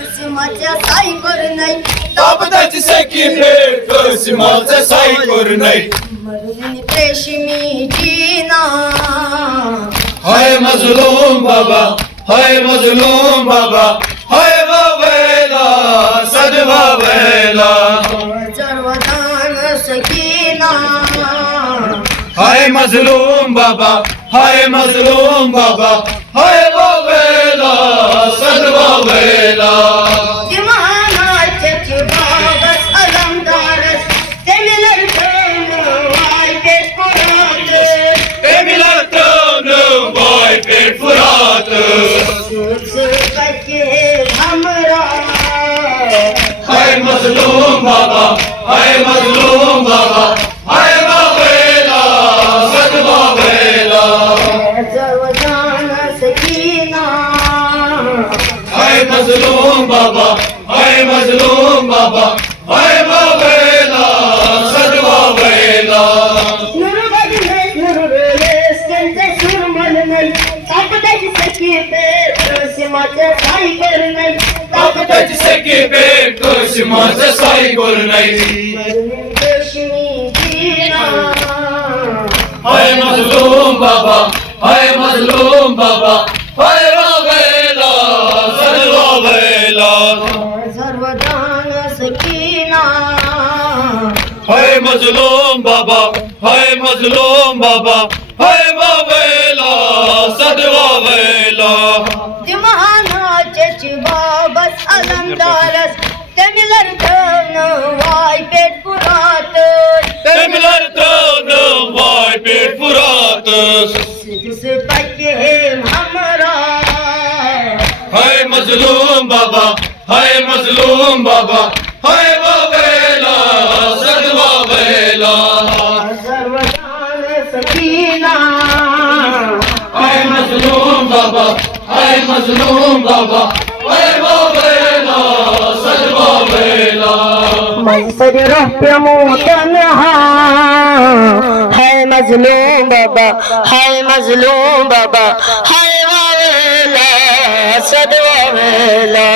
कुसुमाच्या साई करू नाही तापदाची सखी भेट कुसुमाच्या साई करू नाही मरुदिनी रेशमी जीना हाय मजलूम बाबा हाय मजलूम बाबा हाय बाबेला सदवा बेला सर्वदान सकीना हाय मजलूम बाबा हाय मजलूम बाबा हाय बाबेला सदवा बेला दिवानाचे बाबस अलमदारस तेमिलर वाय पेट पुरात बाय पेट फुरात कच्चे हमरा हाय मजलूम बाबा हाय मजलूम बाबा हाय बाबेला सदवा बेला सर्वदान सकीना हाय मजलूम बाबा हाय मजलूम बाबा हाय बाबेला सदवा बेला तापदाची सखी भेट कुसुमाच्या साई करू नाही हाय मजलूम बाबा हाय मजलूम बाबा हाय बाबेला सदवा बेला सर्वदान सकीना हाय मजलूम बाबा हाय मजलूम बाबा हाय बाबेला सदवा बेला दिवानाचे बाबस अलमदारस तेमिलर वाय पेट पुरात तेमिलर वाय पेट फुरात कच्चे हमरा हाय मजलूम बाबा हाय मजलूम बाबा हाय बाबेला सदवा बेला सर्वदान सकीना हाय मजलूम बाबा हाय मजलूम बाबा हाय बाबेला सदवा बेला मंसर रहते मोतन है मजलूम बाबा हाय मजलूम बाबा हाय वावेला सदवा वेला